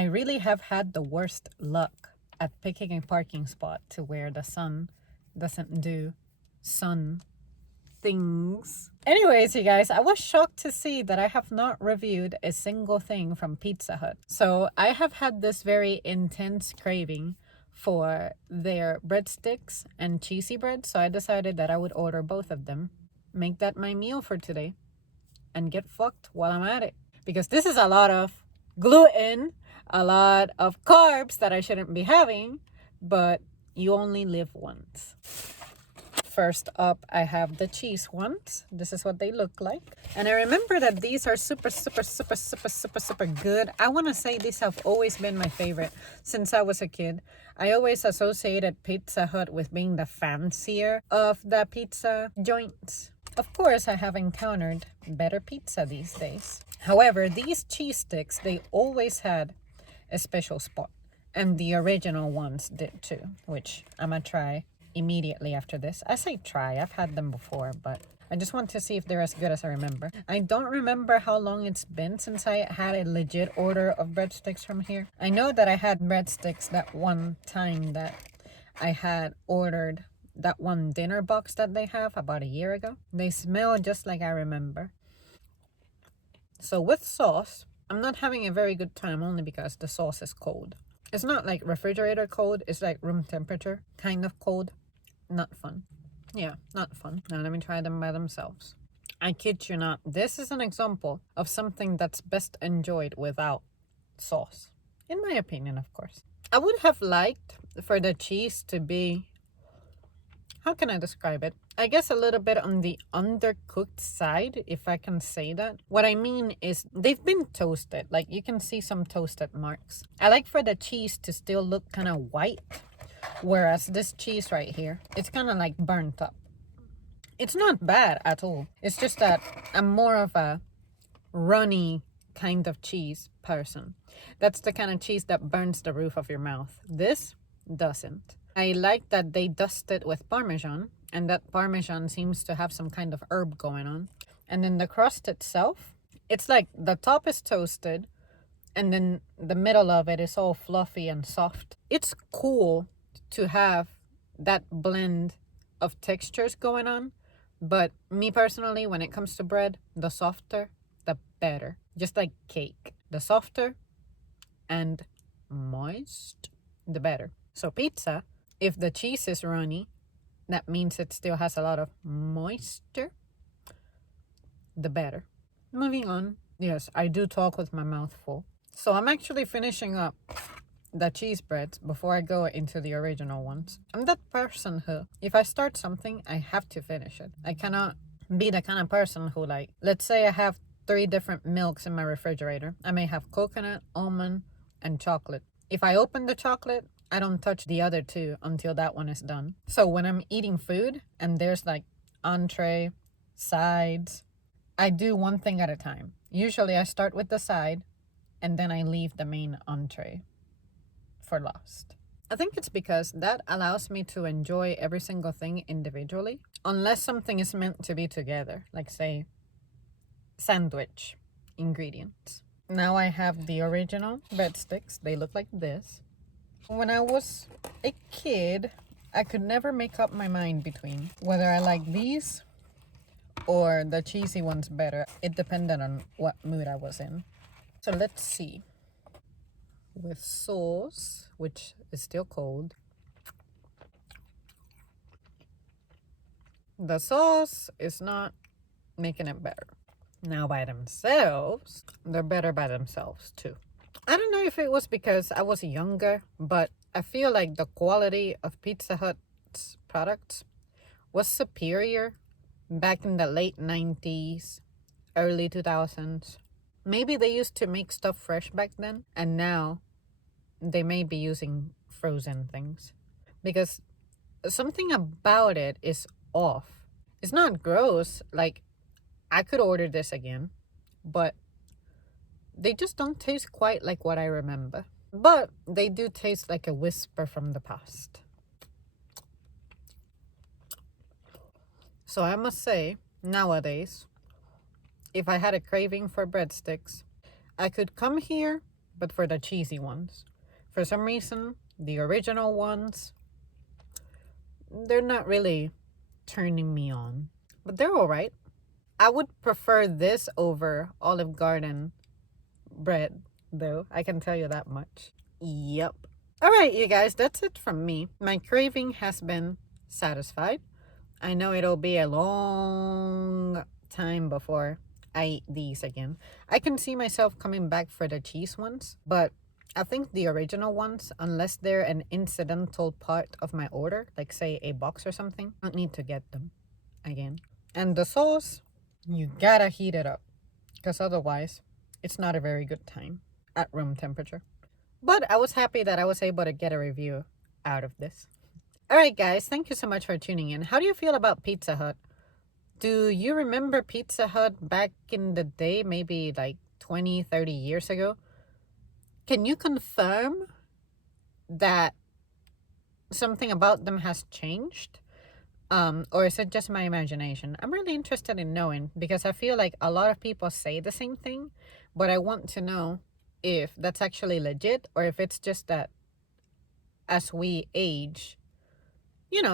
I really have had the worst luck at picking a parking spot to where the sun doesn't do sun things. Anyways, you guys, I was shocked to see that I have not reviewed a single thing from Pizza Hut. So I have had this very intense craving for their breadsticks and cheesy bread. So I decided that I would order both of them, make that my meal for today, and get fucked while I'm at it. Because this is a lot of gluten, a lot of carbs that I shouldn't be having, but you only live once. First up, I have the cheese ones. This is what they look like. And I remember that these are super good. I want to say these have always been my favorite since I was a kid. I always associated Pizza Hut with being the fancier of the pizza joints. Of course, I have encountered better pizza these days. However, these cheese sticks, they always had a special spot. And the original ones did too, which I'm gonna try immediately after this. I say try, I've had them before, but I just want to see if they're as good as I remember. I don't remember how long it's been since I had a legit order of breadsticks from here. I know that I had breadsticks that one time that I had ordered that one dinner box that they have about a year ago. They smell just like I remember. So with sauce, I'm not having a very good time only because the sauce is cold. It's not like refrigerator cold, it's like room temperature kind of cold. Not fun. Yeah, not fun. Now let me try them by themselves. I kid you not, this is an example of something that's best enjoyed without sauce. In my opinion, of course. I would have liked for the cheese to be, how can I describe it? I guess a little bit on the undercooked side, if I can say that. What I mean is they've been toasted. Like you can see some toasted marks. I like for the cheese to still look kind of white. Whereas this cheese right here, it's kind of like burnt up. It's not bad at all. It's just that I'm more of a runny kind of cheese person. That's the kind of cheese that burns the roof of your mouth. This doesn't. I like that they dust it with Parmesan, and that Parmesan seems to have some kind of herb going on. And then the crust itself, it's like the top is toasted, and then the middle of it is all fluffy and soft. It's cool to have that blend of textures going on, but me personally, when it comes to bread, the softer, the better. Just like cake. The softer and moist, the better. So pizza, if the cheese is runny, that means it still has a lot of moisture, the better. Moving on. Yes, I do talk with my mouth full. So I'm actually finishing up the cheese breads before I go into the original ones. I'm that person who, if I start something, I have to finish it. I cannot be the kind of person who, like, let's say I have 3 different milks in my refrigerator. I may have coconut, almond, and chocolate. If I open the chocolate, I don't touch the other 2 until that one is done. So when I'm eating food and there's like entree, sides, I do one thing at a time. Usually I start with the side and then I leave the main entree for last. I think it's because that allows me to enjoy every single thing individually, unless something is meant to be together, like say sandwich ingredients. Now I have the original breadsticks. They look like this. When I was a kid, I could never make up my mind between whether I like these or the cheesy ones better. It depended on what mood I was in. So let's see. With sauce, which is still cold. The sauce is not making it better. Now by themselves, they're better by themselves too. I don't know if it was because I was younger, but I feel like the quality of Pizza Hut's products was superior back in the late 90s, early 2000s. Maybe they used to make stuff fresh back then, and now they may be using frozen things. Because something about it is off. It's not gross, like I could order this again, but they just don't taste quite like what I remember. But they do taste like a whisper from the past. So I must say, nowadays, if I had a craving for breadsticks, I could come here, but for the cheesy ones. For some reason, the original ones, they're not really turning me on, but they're all right. I would prefer this over Olive Garden bread, though. I can tell you that much. Yep. All right, you guys, that's it from me. My craving has been satisfied. I know it'll be a long time before I eat these again. I can see myself coming back for the cheese ones, but I think the original ones, unless they're an incidental part of my order, like say a box or something, I don't need to get them again. And the sauce, you gotta heat it up, because otherwise, it's not a very good time at room temperature. But I was happy that I was able to get a review out of this. All right, guys, thank you so much for tuning in. How do you feel about Pizza Hut? Do you remember Pizza Hut back in the day, maybe like 20, 30 years ago? Can you confirm that something about them has changed? Or is it just my imagination? I'm really interested in knowing because I feel like a lot of people say the same thing, but I want to know if that's actually legit or if it's just that as we age,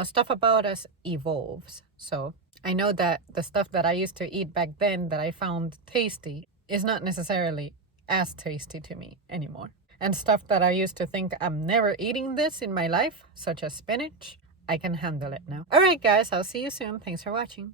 stuff about us evolves. So I know that the stuff that I used to eat back then that I found tasty is not necessarily as tasty to me anymore. And stuff that I used to think I'm never eating this in my life, such as spinach, I can handle it now. All right, guys, I'll see you soon. Thanks for watching.